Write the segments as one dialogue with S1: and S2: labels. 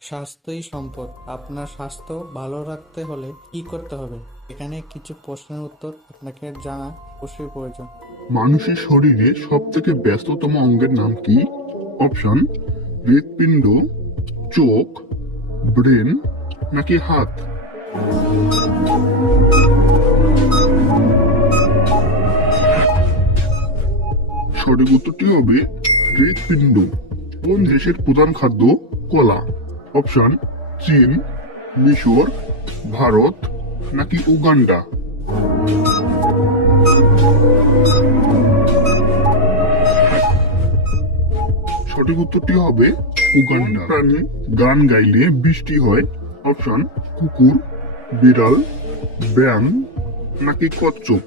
S1: স্বাস্থ্যই সম্পদ। আপনার স্বাস্থ্য ভালো রাখতে হলে কি করতে হবে? এখানে কিছু প্রশ্নের উত্তর আপনাকে জানা অবশ্যই প্রয়োজন।
S2: মানুষের শরীরে সব থেকে ব্যস্ততম অঙ্গের নাম কি? অপশন, হৃৎপিণ্ড, চোখ, ব্রেন, নাকি হাত? সঠিক উত্তরটি হবে হৃৎপিণ্ড। কোন দেশের প্রধান খাদ্য কলা? অপশন, চীন, মিশর, ভারত, নাকি উগান্ডা? সঠিক উত্তরটি হবে উগান্ডা। প্রাণী, গান গাইলে বৃষ্টি হয়। অপশন, কুকুর, বিড়াল ব্যাং নাকি কচ্ছপ?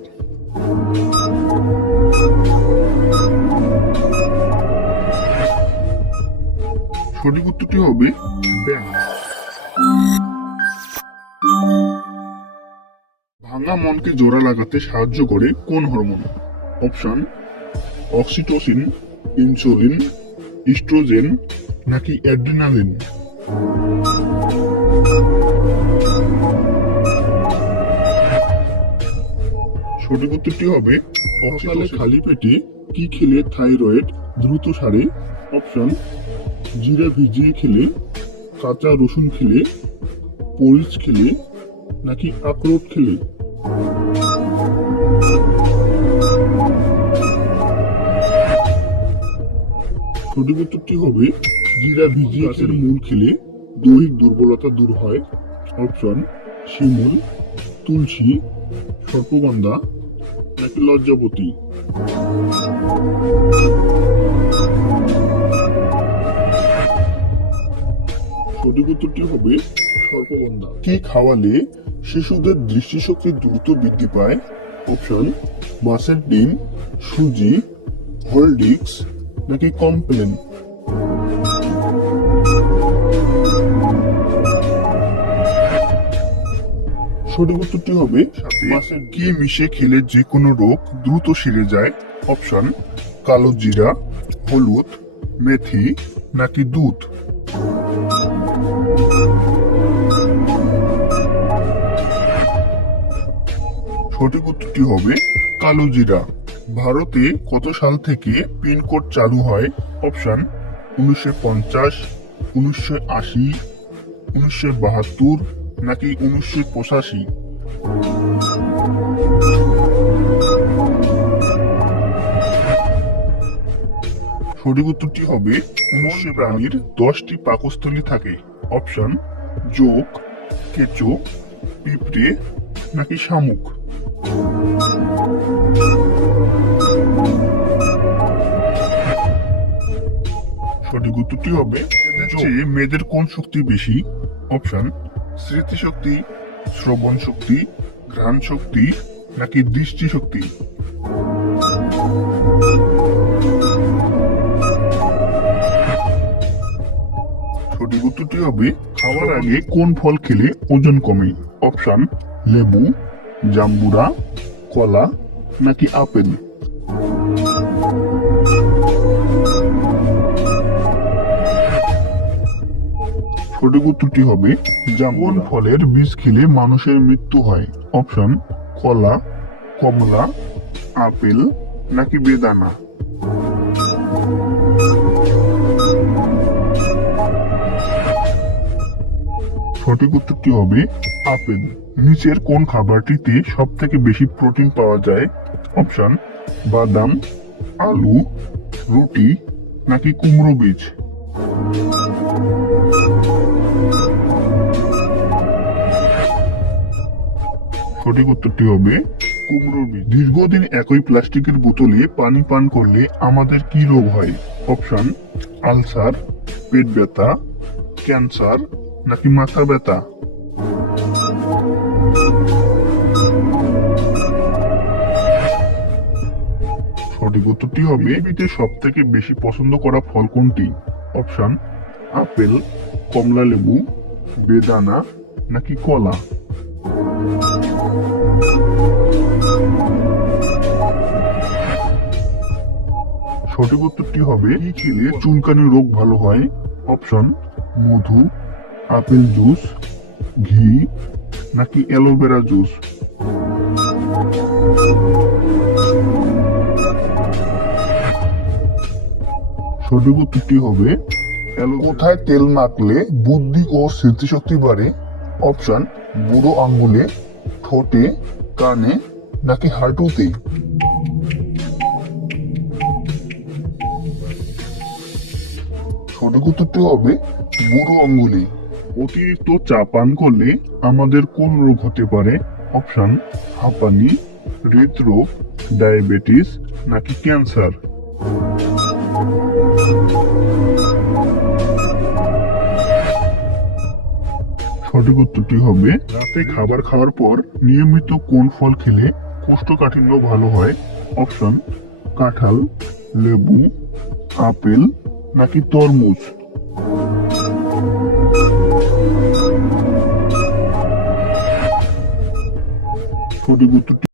S2: সঠিক উত্তরটি হবে ভাঙা মনকে জোড়া লাগাতে সাহায্য করে কোন hormone? Option, oxytocin, insulin, oestrogen নাকি অ্যাড্রিনালিন? সঠিক উত্তরটি হবে সকালে খালি পেটে কি খেলে থাইরয়েড দ্রুত সারে? অপশন জিরা ভিজিয়ে খেলে কাঁচা রসুন খেলে পরিচ খেলে নাকি আখরোট খেলে? সঠিক উত্তরটি হবে? জিরা ভিজিয়ে গাছের মূল খেলে দৈহিক দুর্বলতা দূর হয়। অপশন শিমুল তুলসী সর্পগন্ধা নাকি লজ্জাপতি উত্তরটি হবে সর্পগন্ধা কি খাওয়ালে শিশুদের দৃষ্টিশক্তি দ্রুত বৃদ্ধি পায়? অপশন মাছের ডিম সুজি হলডিক্স নাকি কমপ্লেন? সঠিক উত্তরটি হবে মাছের ঘি মিশে খেলে যে কোনো রোগ দ্রুত সেরে যায়? অপশন কালো জিরা হলুদ মেথি নাকি দুধ? সঠিক উত্তরটি হবে? কালো জিরা। ভারতে কত সাল থেকে পিনকোড চালু হয়? অপশান, উনিশশো পঞ্চাশ, উনিশশো আশি, উনিশশো বাহাত্তর নাকি উনিশশো পঁচাশি? সঠিক উত্তরটি হবে মনুষ্য প্রাণীর দশটি পাকস্থলী থাকে। অপশন, যোগ, কেঁচো, পিঁপড়ে নাকি শামুক? সঠিক উত্তরটি হবে? যে মেয়েদের কোন শক্তি বেশি? অপশন স্মৃতিশক্তি শ্রবণ শক্তি ঘ্রাণ শক্তি নাকি দৃষ্টি শক্তি? সঠিক উত্তরটি হবে খাওয়ার আগে কোন ফল খেলে ওজন কমে? অপশন লেবু জাম্বুরা, কলা নাকি আপেল? সঠিক উত্তরটি হবে জামন ফলের বীজ খেলে মানুষের মৃত্যু হয়? অপশন, কলা, কমলা, আপেল নাকি বেদানা? সঠিক উত্তরটি হবে? আপেল। নিচের কোন খাবারটিতে সব থেকে বেশি প্রোটিন পাওয়া যায়? অপশন, বাদাম, আলু, রুটি নাকি কুমড়ো বীজ? সঠিক উত্তরটি হবে কুমড়োর বীজ। দীর্ঘদিন একই প্লাস্টিকের বোতলে পানি পান করলে আমাদের কি রোগ হয়? অপশন, আলসার, পেট ব্যথা, ক্যান্সার নাকি মাথা ব্যথা? সঠিক উত্তরটি হবে পৃথিবীতে সব থেকে বেশি পছন্দ করা ফল কোনটি? অপশন, আপেল, কমলা লেবু, বেদানা নাকি কলা? সঠিক উত্তরটি হবে কি খেলে চুলকানি রোগ ভালো হয়। অপশন, মধু আপেল জুস, ঘি, নাকি অ্যালোভেরা জুস? সঠিক উত্তরটি হবে কোথায় তেল মাখলে বুদ্ধি ও স্মৃতিশক্তি বাড়ে? অপশন, বুড়ো আঙ্গুলে, ঠোঁটে, কানে, নাকি হাঁটুতে? সঠিক উত্তরটি হবে বুড়ো আঙ্গুলে। অতিরিক্ত চা পান করলে আমাদের কোন রোগ হতে পারে? অপশন, হাঁপানি, হৃদরোগ, ডায়াবেটিস, নাকি ক্যান্সার? সঠিক উত্তরটি হবে, রাতে খাবার খাওয়ার পর নিয়মিত কোন ফল খেলে কোষ্ঠকাঠিন্য ভালো হয়? অপশন, কাঁঠাল, লেবু, আপেল, নাকি তরমুজ? সঠিক উত্তরটি